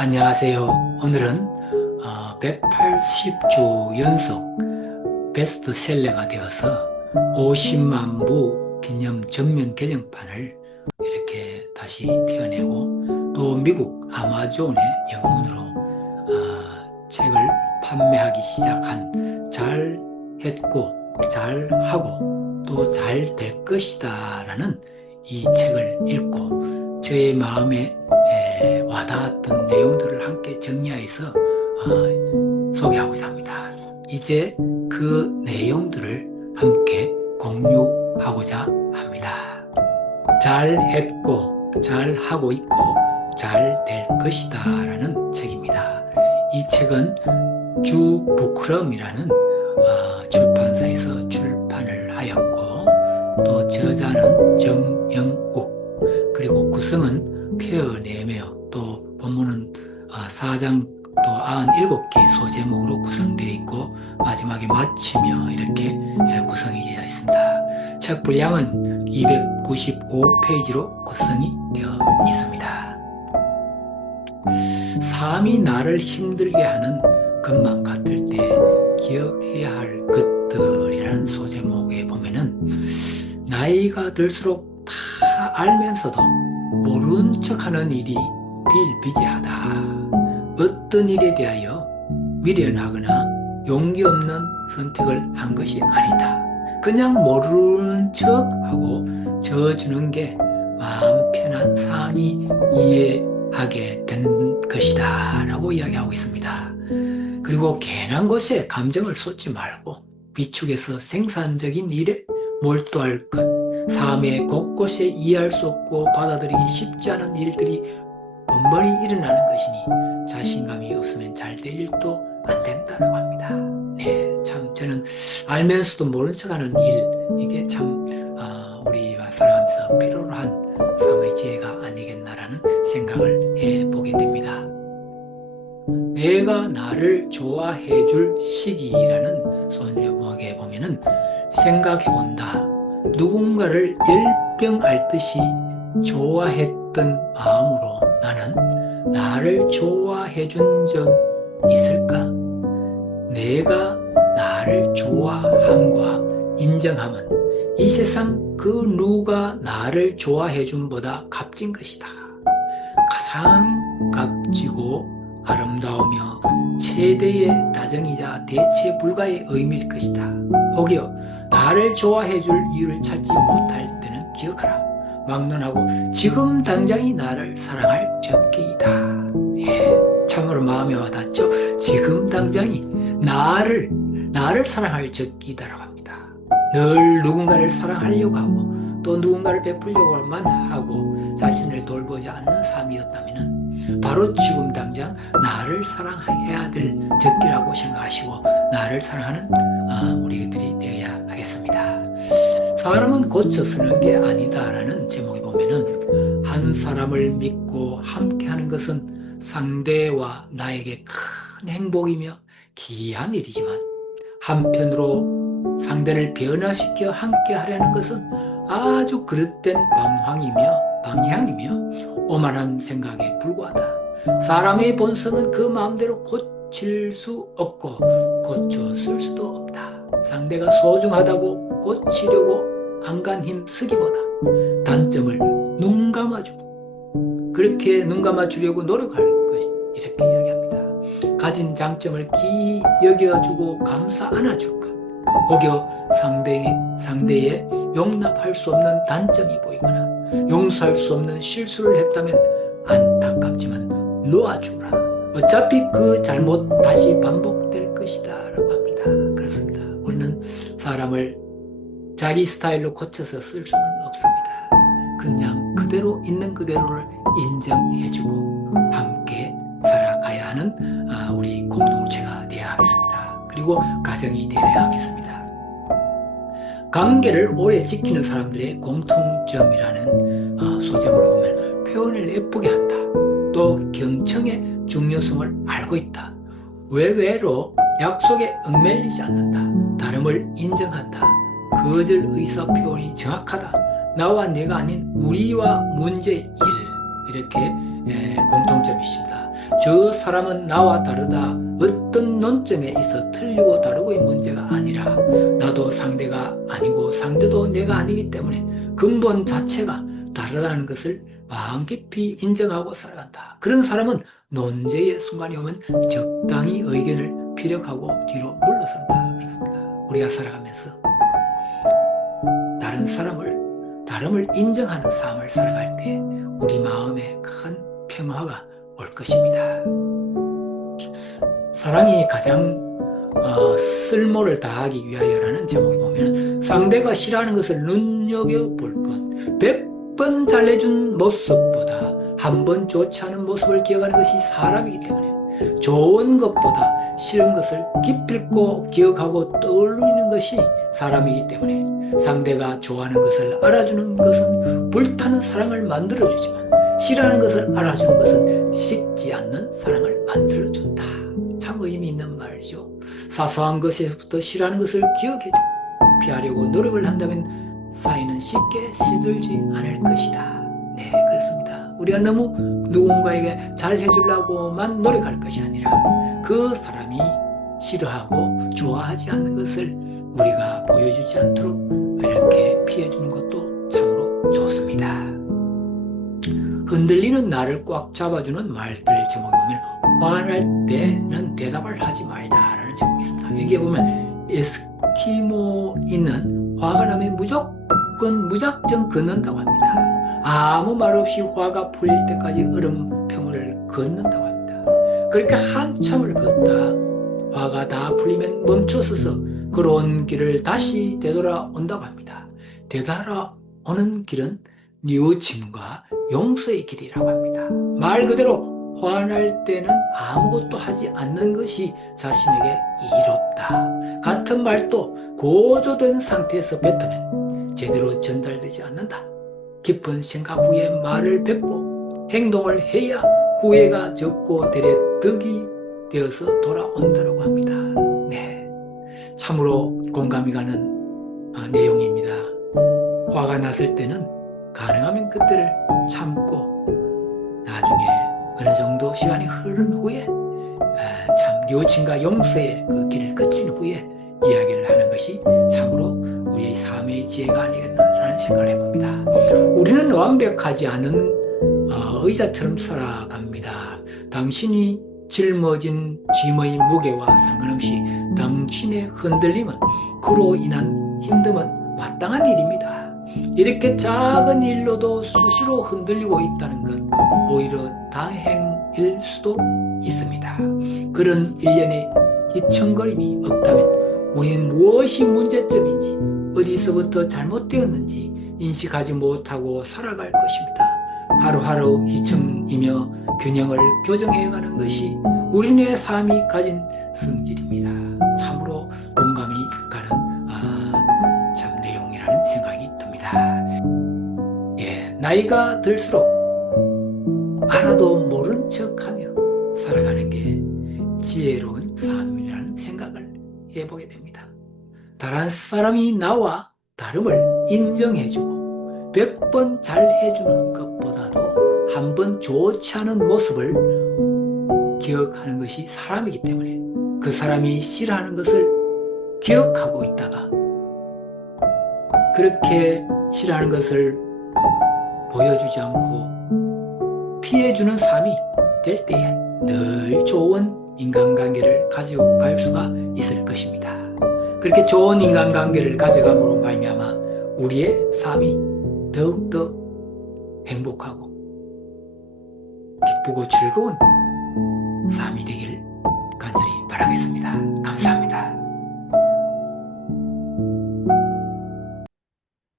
안녕하세요. 오늘은 180주 연속 베스트셀러가 되어서 50만 부 기념 전면 개정판을 이렇게 다시 펴내고 또 미국 아마존의 영문으로 책을 판매하기 시작한 잘했고 잘하고 또 잘 될 것이다 라는 이 책을 읽고 저의 마음에 와닿았던 내용들을 함께 정리해서 소개하고자 합니다. 이제 그 내용들을 함께 공유하고자 합니다. 잘했고 잘하고 있고 잘 될 것이다 라는 책입니다. 이 책은 주 부크럼이라는 출판사에서 출판을 하였고 또 저자는 정영욱 그리고 구성은 페어네며 또 본문은 4장 또 97개 소제목으로 구성되어 있고 마지막에 마치며 이렇게 구성이 되어 있습니다. 책 분량은 295페이지로 구성이 되어 있습니다. 삶이 나를 힘들게 하는 것만 같을 때 기억해야 할 것들이라는 소제목에 보면은 나이가 들수록 다 알면서도 모른 척하는 일이 비일비재하다. 어떤 일에 대하여 미련하거나 용기 없는 선택을 한 것이 아니다. 그냥 모르는 척하고 져주는 게 마음 편한 상황이 이해하게 된 것이다 라고 이야기하고 있습니다. 그리고 괜한 것에 감정을 쏟지 말고 비축해서 생산적인 일에 몰두할 것, 삶의 곳곳에 이해할 수 없고 받아들이기 쉽지 않은 일들이 번번이 일어나는 것이니 자신감이 없으면 잘 될 일도 안 된다고 합니다. 네, 참 저는 알면서도 모른 척하는 일, 이게 참 우리가 살아가면서 필요로 한 삶의 지혜가 아니겠나라는 생각을 해보게 됩니다. 내가 나를 좋아해 줄 시기라는 소제목에 보면은 생각해본다. 누군가를 열병 앓듯이 좋아했던 마음으로 나는 나를 좋아해 준 적 있을까? 내가 나를 좋아함과 인정함은 이 세상 그 누가 나를 좋아해 줌보다 값진 것이다. 가장 값지고 아름다우며 최대의 다정이자 대체 불가의 의미일 것이다. 혹여 나를 좋아해 줄 이유를 찾지 못할 때는 기억하라. 막론하고 지금 당장이 나를 사랑할 적기이다. 예, 참으로 마음에 와닿죠. 지금 당장이 나를 사랑할 적기다라고 합니다. 늘 누군가를 사랑하려고 하고 또 누군가를 베풀려고만 하고 자신을 돌보지 않는 삶이었다면 바로 지금 당장 나를 사랑해야 될 적기라고 생각하시고 나를 사랑하는 우리들이 되어야 하겠습니다. 사람은 고쳐 쓰는 게 아니다라는 제목에 보면은 한 사람을 믿고 함께하는 것은 상대와 나에게 큰 행복이며 기이한 일이지만 한편으로 상대를 변화시켜 함께하려는 것은 아주 그릇된 방향이며 오만한 생각에 불과하다. 사람의 본성은 그 마음대로 고칠 수 없고 고쳐쓸 수도 없다. 상대가 소중하다고 고치려고 안간 힘 쓰기보다 단점을 눈 감아주고 그렇게 눈 감아주려고 노력할 것 이렇게 이야기합니다. 가진 장점을 기이 여겨주고 감사 안아줄 것. 혹여 상대의 용납할 수 없는 단점이 보이거나 용서할 수 없는 실수를 했다면 안타깝지만 놓아주라. 어차피 그 잘못 다시 반복될 것이다 라고 합니다. 그렇습니다. 우리는 사람을 자기 스타일로 고쳐서 쓸 수는 없습니다. 그냥 그대로 있는 그대로를 인정해주고 함께 살아가야 하는 우리 공동체가 되어야 하겠습니다. 그리고 가정이 되어야 하겠습니다. 관계를 오래 지키는 사람들의 공통점이라는 소제목을 보면 표현을 예쁘게 한다. 또 경청의 중요성을 알고 있다. 외외로 약속에 얽매이지 않는다. 다름을 인정한다. 거절 의사 표현이 정확하다. 나와 내가 아닌 우리와 문제의 일. 이렇게 공통점이 있습니다. 저 사람은 나와 다르다, 어떤 논점에 있어 틀리고 다르고의 문제가 아니라 나도 상대가 아니고 상대도 내가 아니기 때문에 근본 자체가 다르다는 것을 마음 깊이 인정하고 살아간다. 그런 사람은 논제의 순간이 오면 적당히 의견을 피력하고 뒤로 물러선다. 그렇습니다. 우리가 살아가면서 다름을 인정하는 삶을 살아갈 때 우리 마음에 큰 평화가 올 것입니다. 사랑이 가장 쓸모를 다하기 위하여라는 제목을 보면 상대가 싫어하는 것을 눈여겨볼 것, 100번 잘해준 모습보다 한 번 좋지 않은 모습을 기억하는 것이 사람이기 때문에 좋은 것보다 싫은 것을 기필코 기억하고 떠올리는 것이 사람이기 때문에 상대가 좋아하는 것을 알아주는 것은 불타는 사랑을 만들어주지만 싫어하는 것을 알아주는 것은 식지 않는 사랑을 만들어준다. 참 의미 있는 말이죠. 사소한 것에서부터 싫어하는 것을 기억해주고 피하려고 노력을 한다면 사이는 쉽게 시들지 않을 것이다. 네, 그렇습니다. 우리가 너무 누군가에게 잘 해주려고만 노력할 것이 아니라 그 사람이 싫어하고 좋아하지 않는 것을 우리가 보여주지 않도록 이렇게 피해주는 것도 참으로 좋습니다. 흔들리는 나를 꽉 잡아주는 말들 제목에 보면 화날 때는 대답을 하지 말자라는 제목이 있습니다. 여기에 보면 에스키모인은 화가 나면 무작정 걷는다고 합니다. 아무 말 없이 화가 풀릴 때까지 얼음평을 걷는다고 합니다. 그렇게 한참을 걷다 화가 다 풀리면 멈춰서서 걸어온 길을 다시 되돌아온다고 합니다. 되돌아오는 길은 뉘우침과 용서의 길이라고 합니다. 말 그대로 화날 때는 아무것도 하지 않는 것이 자신에게 이롭다. 같은 말도 고조된 상태에서 뱉으면 제대로 전달되지 않는다. 깊은 생각 후에 말을 뱉고 행동을 해야 후회가 적고 되레 덕이 되어서 돌아온다고 합니다. 네, 참으로 공감이 가는 내용입니다. 화가 났을 때는 가능하면 그때를 참고 나중에 어느 정도 시간이 흐른 후에 참 뉘우침과 용서의 그 길을 거친 후에 이야기를 하는 것이 참으로 우리의 삶의 지혜가 아니겠나라는 생각을 해봅니다. 우리는 완벽하지 않은 의자처럼 살아갑니다. 당신이 짊어진 짐의 무게와 상관없이 당신의 흔들림은 그로 인한 힘듦은 마땅한 일입니다. 이렇게 작은 일로도 수시로 흔들리고 있다는 것 오히려 다행일 수도 있습니다. 그런 일련의 희청거림이 없다면 우리는 무엇이 문제점인지 어디서부터 잘못되었는지 인식하지 못하고 살아갈 것입니다. 하루하루 희청이며 균형을 교정해가는 것이 우리네 삶이 가진 성질입니다. 참으로 공감이 가는 참 내용이라는 생각이 듭니다. 예, 나이가 들수록 알아도 모른 척하며 살아가는 게 지혜로운 삶이라는 생각을 해보게 됩니다. 다른 사람이 나와 다름을 인정해주고 100번 잘해주는 것보다도 한 번 좋지 않은 모습을 기억하는 것이 사람이기 때문에 그 사람이 싫어하는 것을 기억하고 있다가 그렇게 싫어하는 것을 보여주지 않고 피해주는 삶이 될 때에 늘 좋은 인간관계를 가져갈 수가 있을 것입니다. 그렇게 좋은 인간관계를 가져감으로 말미암아 우리의 삶이 더욱더 행복하고 기쁘고 즐거운 삶이 되기를